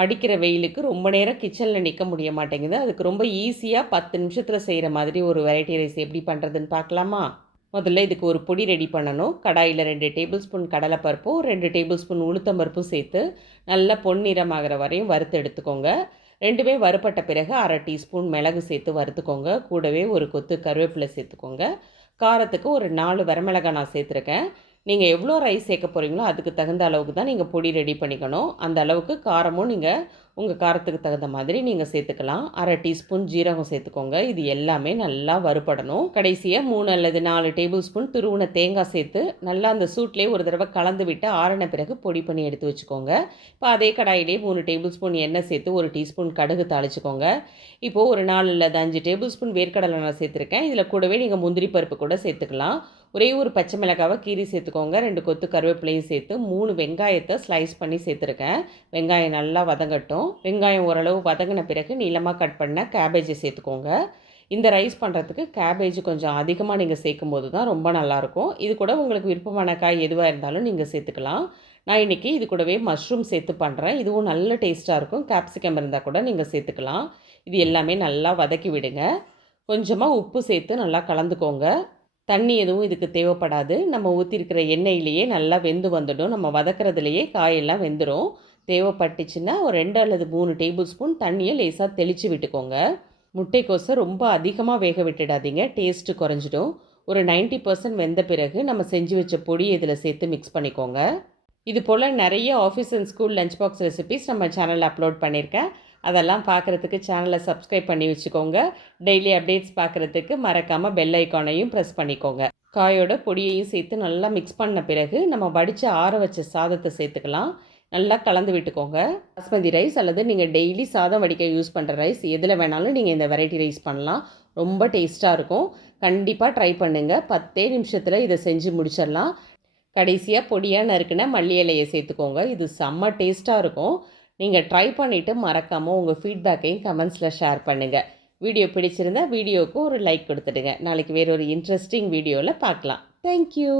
அடிக்கிற வெயிலுக்கு ரொம்ப நேரம் கிச்சனில் நிற்க முடிய மாட்டேங்குது. அதுக்கு ரொம்ப ஈஸியாக 10 நிமிஷத்தில் செய்கிற மாதிரி ஒரு வெரைட்டி ரைஸ் எப்படி பண்ணுறதுன்னு பார்க்கலாமா? முதல்ல இதுக்கு ஒரு பொடி ரெடி பண்ணணும். கடாயில் 2 டேபிள் ஸ்பூன் கடலைப்பருப்பும் 2 டேபிள் ஸ்பூன் உளுத்தம்பருப்பும் சேர்த்து நல்லா பொன்னிறமாகிற வரையும் வறுத்து எடுத்துக்கோங்க. ரெண்டுமே வறுப்பட்ட பிறகு 1/2 டீஸ்பூன் மிளகு சேர்த்து வறுத்துக்கோங்க. கூடவே ஒரு கொத்து கருவேப்பிலை சேர்த்துக்கோங்க. காரத்துக்கு ஒரு 4 வரமிளகாய் நான் சேர்த்துருக்கேன். நீங்கள் எவ்வளோ ரைஸ் சேர்க்க போகிறீங்களோ அதுக்கு தகுந்த அளவுக்கு தான் நீங்கள் பொடி ரெடி பண்ணிக்கணும். அந்த அளவுக்கு காரமும் நீங்கள் உங்கள் காரத்துக்கு தகுந்த மாதிரி நீங்கள் சேர்த்துக்கலாம். 1/2 டீஸ்பூன் ஜீரகம் சேர்த்துக்கோங்க. இது எல்லாமே நல்லா வறுபடணும். கடைசியாக 3 அல்லது 4 டேபிள் ஸ்பூன் துருவின தேங்காய் சேர்த்து நல்லா அந்த சூட்லேயே ஒரு தடவை கலந்து விட்டு ஆறின பிறகு பொடி பண்ணி எடுத்து வச்சுக்கோங்க. இப்போ அதே கடாயிலே 3 டேபிள் ஸ்பூன் எண்ணெய் சேர்த்து 1 டீஸ்பூன் கடுகு தாளிச்சுக்கோங்க. இப்போது ஒரு 4 அல்லது 5 டேபிள் ஸ்பூன் வேர்க்கடலை நான் சேர்த்துருக்கேன். இதில் கூடவே நீங்கள் முந்திரி பருப்பு கூட சேர்த்துக்கலாம். ஒரே ஒரு பச்சை மிளகாவை கீரி சேர்த்துக்கோங்க. 2 கொத்து கருவேப்பிலையும் சேர்த்து 3 வெங்காயத்தை ஸ்லைஸ் பண்ணி சேர்த்துருக்கேன். வெங்காயம் நல்லா வதங்கட்டும். வெங்காயம் ஓரளவு வதங்கின பிறகு நீளமாக கட் பண்ண கேபேஜை சேர்த்துக்கோங்க. இந்த ரைஸ் பண்ணுறதுக்கு கேபேஜ் கொஞ்சம் அதிகமாக நீங்கள் சேர்க்கும் போது தான் ரொம்ப நல்லாயிருக்கும். இது கூட உங்களுக்கு விருப்பமான காய் எதுவாக இருந்தாலும் நீங்கள் சேர்த்துக்கலாம். நான் இன்றைக்கி இது கூடவே மஷ்ரூம் சேர்த்து பண்ணுறேன். இதுவும் நல்ல டேஸ்ட்டாக இருக்கும். கேப்சிகம் இருந்தால் கூட நீங்கள் சேர்த்துக்கலாம். இது எல்லாமே நல்லா வதக்கி விடுங்க. கொஞ்சமாக உப்பு சேர்த்து நல்லா கலந்துக்கோங்க. தண்ணி எதுவும் இதுக்கு தேவைப்படாது. நம்ம ஊற்றிருக்கிற எண்ணெயிலேயே நல்லா வெந்து வந்துடும். நம்ம வதக்கிறதுலையே காயெல்லாம் வெந்துடும். தேவைப்பட்டுச்சுன்னா ஒரு 2 அல்லது 3 டேபிள் ஸ்பூன் தண்ணியை லேசாக தெளித்து விட்டுக்கோங்க. முட்டைக்கோஸை ரொம்ப அதிகமாக வேக விட்டுடாதீங்க, டேஸ்ட்டு குறைஞ்சிடும். ஒரு 90% வெந்த பிறகு நம்ம செஞ்சு வச்ச பொடி இதில் சேர்த்து மிக்ஸ் பண்ணிக்கோங்க. இது போல் நிறைய office and school lunch box recipes நம்ம சேனலில் அப்லோட் பண்ணியிருக்கேன். அதெல்லாம் பார்க்குறதுக்கு சேனலை சப்ஸ்கிரைப் பண்ணி வச்சுக்கோங்க. டெய்லி அப்டேட்ஸ் பார்க்குறதுக்கு மறக்காமல் பெல் ஐக்கானையும் ப்ரெஸ் பண்ணிக்கோங்க. காயோட பொடியையும் சேர்த்து நல்லா மிக்ஸ் பண்ண பிறகு நம்ம வடித்து ஆற வச்ச சாதத்தை சேர்த்துக்கலாம். நல்லா கலந்து விட்டுக்கோங்க. பாஸ்மதி ரைஸ் அல்லது நீங்கள் டெய்லி சாதம் வடிக்க யூஸ் பண்ணுற ரைஸ் எதில் வேணாலும் நீங்கள் இந்த வெரைட்டி ரைஸ் பண்ணலாம். ரொம்ப டேஸ்ட்டாக இருக்கும். கண்டிப்பாக ட்ரை பண்ணுங்கள். 10 நிமிஷத்தில் இதை செஞ்சு முடிச்சிடலாம். கடைசியாக பொடியாக நறுக்குன மல்லி இலையை சேர்த்துக்கோங்க. இது செம்ம டேஸ்ட்டாக இருக்கும். நீங்கள் ட்ரை பண்ணிவிட்டு மறக்காமல் உங்கள் ஃபீட்பேக்கையும் கமெண்ட்ஸில் ஷேர் பண்ணுங்கள். வீடியோ பிடிச்சிருந்தால் வீடியோவுக்கு ஒரு லைக் கொடுத்துடுங்க. நாளைக்கு வேறு ஒரு இன்ட்ரெஸ்டிங் வீடியோவில் பார்க்கலாம். தேங்க்யூ.